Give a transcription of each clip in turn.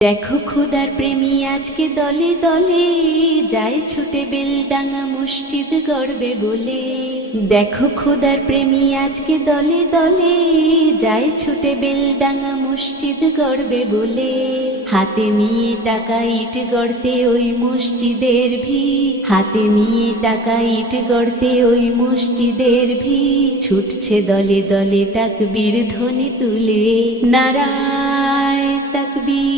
দেখো খোদার প্রেমী আজকে দলে দলে যায় ছুটে বেলডাঙ্গা মসজিদ গড়বে বলে। দেখো খোদার প্রেমী আজকে দলে দলে যায় ছুটে বেলডাঙ্গা মসজিদ গড়বে বলে। হাতে নিয়ে টাকা ইট গড়তে ওই মসজিদের ভিড়, হাতে নিয়ে টাকা ইট গড়তে ওই মসজিদের ভিড়। ছুটছে দলে দলে তাকবীর ধ্বনি তুলে, নারায়ে তাকবীর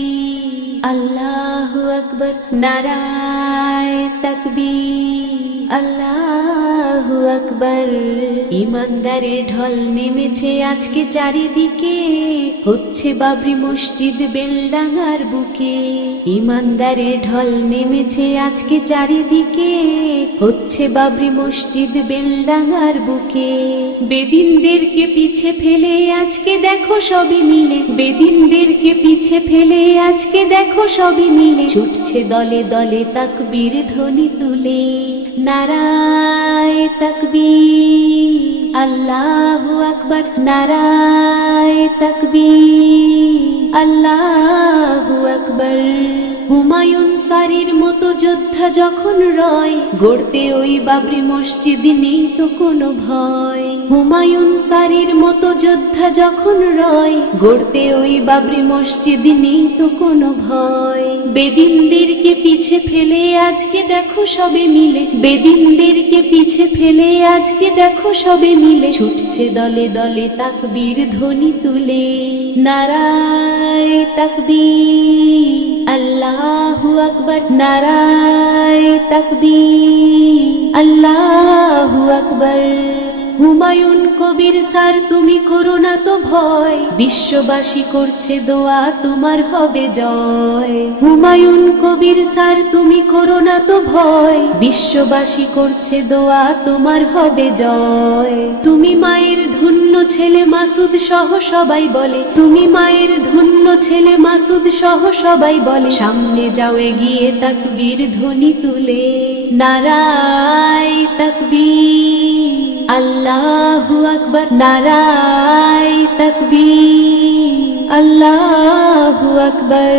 আল্লাহু আকবার, নারায়ে তাকবীর আল্লাহু আকবার। ইমানদারের ঢল নেমেছে আজকে চারিদিকে, হচ্ছে বাবরি মসজিদ বেলডাঙ্গার বুকে। ইমানদারের ঢল নেমেছে আজকে চারিদিকে, হচ্ছে বাবরি মসজিদ বেলডাঙ্গার বুকে। বেদিনদেরকে পিছে ফেলে আজকে দেখো সবই মিলে, বেদিনদেরকে পিছে ফেলে আজকে দেখো সবই মিলে। ছুটছে দলে দলে তাকবীর ধ্বনি তুলে, নারায়ে তাকবীর আল্লাহু আকবার, নারায়ে তাকবীর আল্লাহু আকবার। হুমায়ুন সারির মতো যোদ্ধা যখন রয়, গড়তে ওই বাবরি মসজিদ নেই তো কোনো ভয়। হুমায়ুন সারির মতো যোদ্ধা যখন রয়, গড়তে ওই বাবরি মসজিদ নেই তো কোনো ভয়। বেদিনদেরকে পিছে ফেলে আজকে দেখো সবে মিলে, বেদিনদেরকে পিছে ফেলে আজকে দেখো সবে মিলে। ছুটছে দলে দলে তাকবীর ধ্বনি তুলে, নারায়ে তাকবীর আল্লাহু আকবার, নারায়ে তাকবীর আল্লাহু আকবার। হুমায়ুন কবির স্যার তুমি করো না তো ভয়, বিশ্ববাসী করছে দোয়া তোমার হবে জয়। হুমায়ুন কবির স্যার তুমি করো না তো ভয়, বিশ্ববাসী করছে দোয়া তোমার হবে জয়। তুমি মায়ের ধন্য ছেলে মাসুদ সহ সবাই বলে, তুমি মায়ের ধন্য ছেলে মাসুদ সহ সবাই বলে। সামনে যাও এগিয়ে তাকবীর ধ্বনি তুলে, নারায়ে তাকবীর আল্লাহু আকবার, নারায়ে তাকবীর আল্লাহু আকবার।